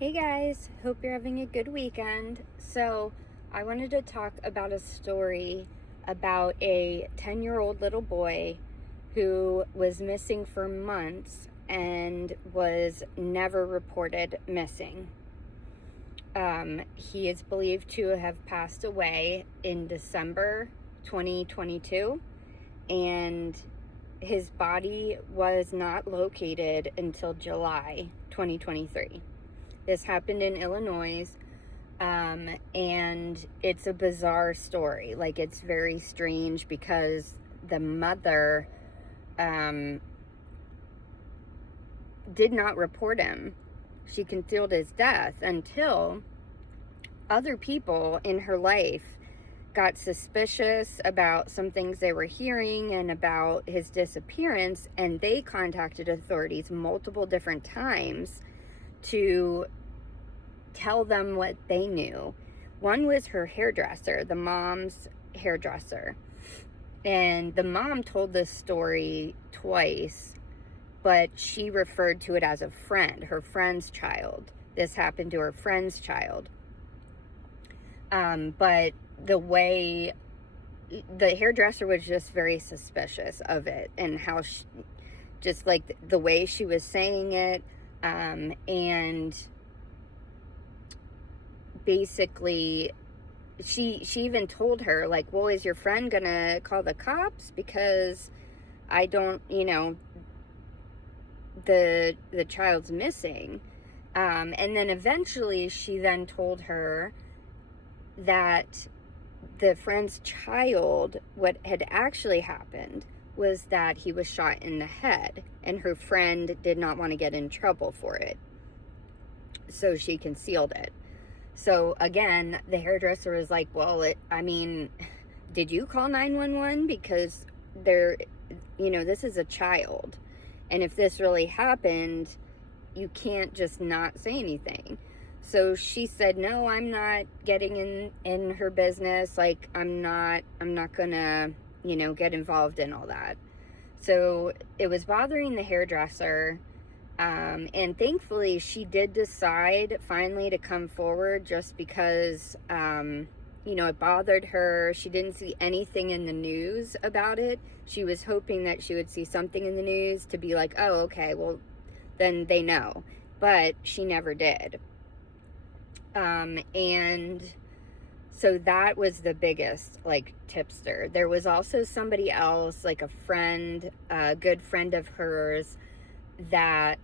Hey guys, hope you're having a good weekend. So, I wanted to talk about a story about a 10-year-old little boy who was missing for months and was never reported missing. He is believed to have passed away in December 2022, and his body was not located until July 2023. This happened in Illinois, and it's a bizarre story. Like, it's very strange because the mother did not report him. She concealed his death until other people in her life got suspicious about some things they were hearing and about his disappearance, and they contacted authorities multiple different times to tell them what they knew. One was her hairdresser, the mom's hairdresser. And the mom told this story twice, but she referred to it as a friend, her friend's child. This happened to her friend's child. But the way the hairdresser was just very suspicious of it, and how she, just like the way she was saying it, and basically she even told her, like, well, is your friend gonna call the cops because I don't, the child's missing. And then eventually she then told her that the friend's child, what had actually happened was that he was shot in the head, and her friend did not want to get in trouble for it, so she concealed it. So again, the hairdresser was like, well, did you call 911? Because this is a child. And if this really happened, you can't just not say anything. So she said, no, I'm not getting in her business. Like, I'm not gonna, get involved in all that. So it was bothering the hairdresser. And thankfully, she did decide finally to come forward, just because, it bothered her. She didn't see anything in the news about it. She was hoping that she would see something in the news to be like, oh, okay, well, then they know. But she never did. And so that was the biggest, tipster. There was also somebody else, like a friend, a good friend of hers, that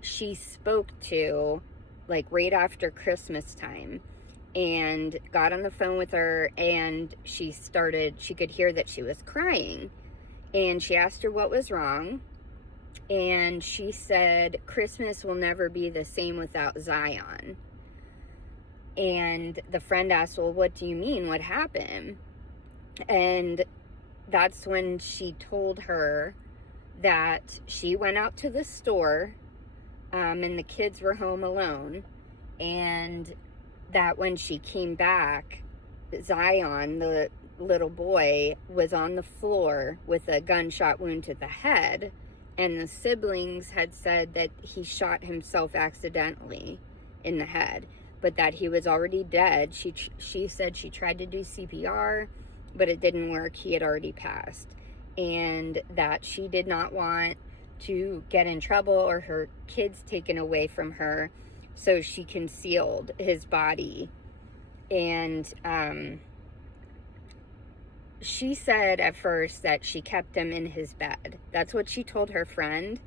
she spoke to, right after Christmas time, and got on the phone with her, and she could hear that she was crying, and she asked her what was wrong, and she said, Christmas will never be the same without Zion. And the friend asked, well, what do you mean? What happened? And that's when she told her that she went out to the store, and the kids were home alone, and that when she came back, Zion, the little boy, was on the floor with a gunshot wound to the head, and the siblings had said that he shot himself accidentally in the head, but that he was already dead. She said she tried to do CPR, but it didn't work. He had already passed. And that she did not want to get in trouble or her kids taken away from her, so she concealed his body. And she said at first that she kept him in his bed. That's what she told her friend.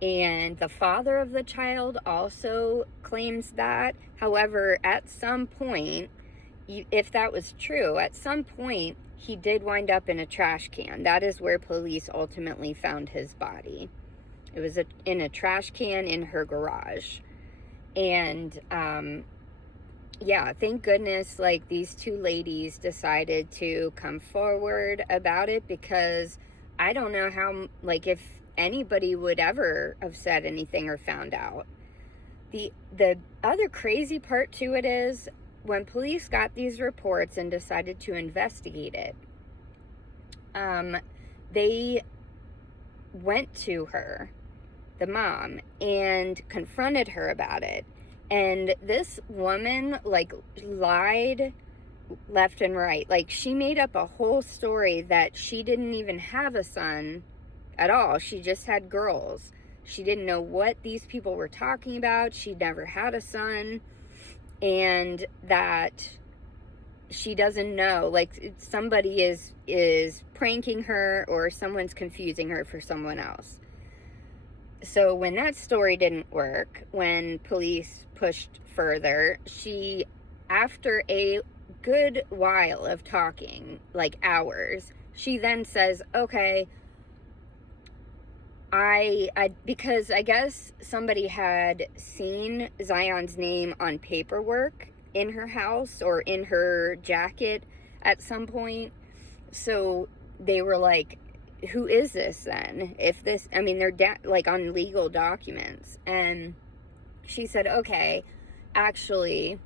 And the father of the child also claims that. However, at some point, if that was true, at some point, he did wind up in a trash can. That is where police ultimately found his body. It was in a trash can in her garage. And, thank goodness, these two ladies decided to come forward about it, because I don't know how, if anybody would ever have said anything or found out. The other crazy part to it is, when police got these reports and decided to investigate it, they went to her, the mom, and confronted her about it. And this woman, like, lied left and right. Like, she made up a whole story that she didn't even have a son at all. She just had girls. She didn't know what these people were talking about. She never had a son. And that she doesn't know, like, somebody is pranking her, or someone's confusing her for someone else. So when that story didn't work, when police pushed further, she, after a good while of talking, like hours, she then says, okay, I because I guess somebody had seen Zion's name on paperwork in her house or in her jacket at some point. So they were like, who is this then? If this, I mean, they're like on legal documents. And she said, okay, actually,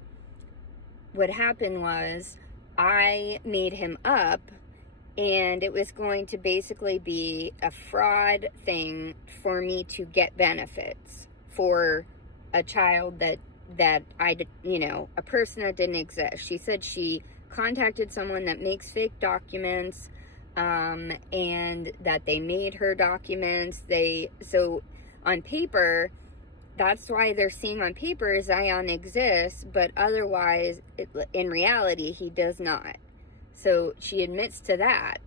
what happened was I made him up, and it was going to basically be a fraud thing for me to get benefits for a child that I, you know, a person that didn't exist. She said she contacted someone that makes fake documents, and that they made her documents. So on paper, that's why they're seeing on paper Zion exists, but otherwise, in reality, he does not. So she admits to that.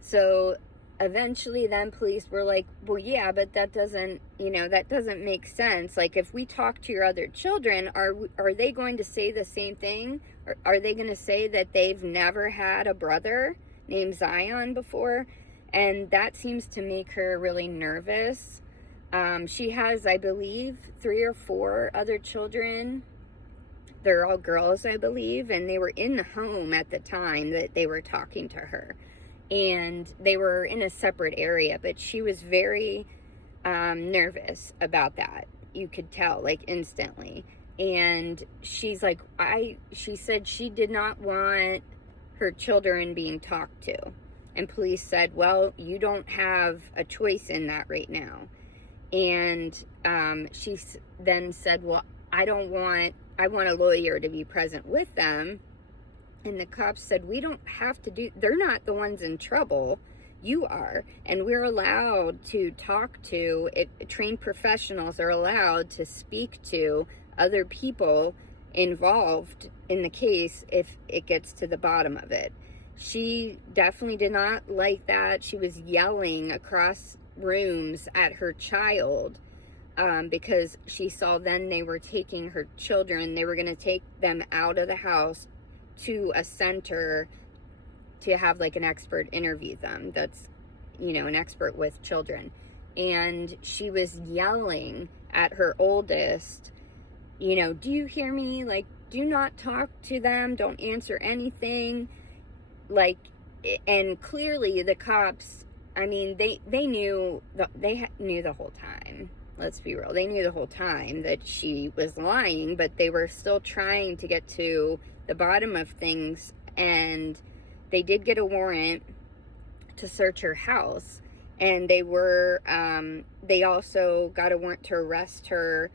So eventually then police were like, well, yeah, but that doesn't, you know, that doesn't make sense. Like, if we talk to your other children, are they going to say the same thing? Or are they going to say that they've never had a brother named Zion before? And that seems to make her really nervous. She has, I believe, 3 or 4 other children. They're all girls, I believe, and they were in the home at the time that they were talking to her. And they were in a separate area, but she was very nervous about that. You could tell, like, instantly. And she's like, she said she did not want her children being talked to. And police said, well, you don't have a choice in that right now. And she then said, well, I want a lawyer to be present with them. And the cops said, we don't have to they're not the ones in trouble. You are. And we're allowed to talk to, trained professionals are allowed to speak to other people involved in the case if it gets to the bottom of it. She definitely did not like that. She was yelling across rooms at her child, because she saw then they were taking her children. They were going to take them out of the house to a center to have like an expert interview them. That's, you know, an expert with children. And she was yelling at her oldest, you know, do you hear me? Like, do not talk to them. Don't answer anything. Like, and clearly the cops, I mean, they knew the whole time. Let's be real. They knew the whole time that she was lying, but they were still trying to get to the bottom of things. And they did get a warrant to search her house. And they also got a warrant to arrest her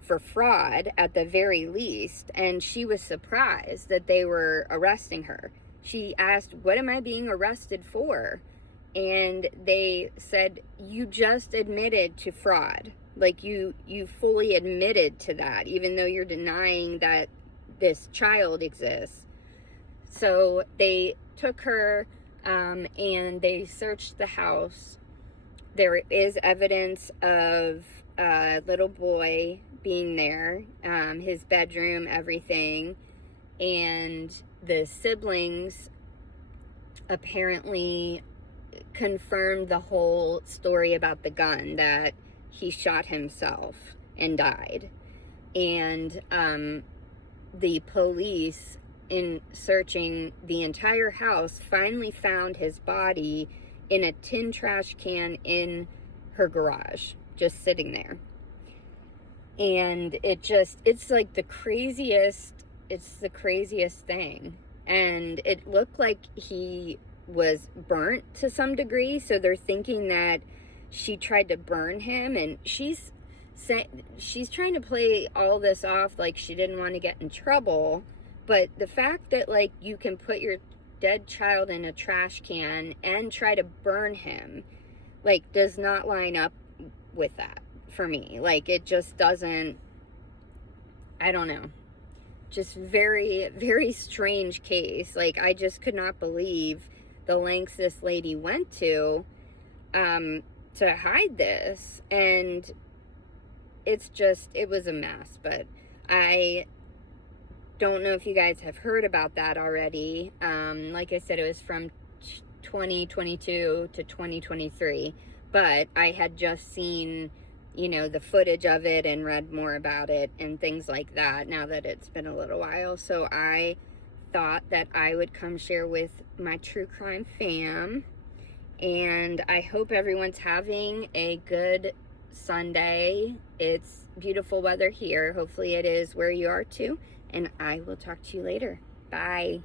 for fraud at the very least. And she was surprised that they were arresting her. She asked, what am I being arrested for? And they said, you just admitted to fraud. Like, you fully admitted to that, even though you're denying that this child exists. So they took her, and they searched the house. There is evidence of a little boy being there, his bedroom, everything. And the siblings apparently confirmed the whole story about the gun, that he shot himself and died. And the police, in searching the entire house, finally found his body in a tin trash can in her garage, just sitting there. And it's like the craziest thing. And it looked like he was burnt to some degree, so they're thinking that she tried to burn him. And she's she's trying to play all this off like she didn't want to get in trouble, but the fact that like you can put your dead child in a trash can and try to burn him, like, does not line up with that for me. Like, it just doesn't, I don't know, just very, very strange case. Like, I just could not believe the lengths this lady went to hide this. And it's just, it was a mess. But I don't know if you guys have heard about that already. Like I said, it was from 2022 to 2023, but I had just seen, you know, the footage of it and read more about it and things like that now that it's been a little while. So I thought that I would come share with my true crime fam, and I hope everyone's having a good Sunday. It's beautiful weather here. Hopefully it is where you are too, and I will talk to you later. Bye.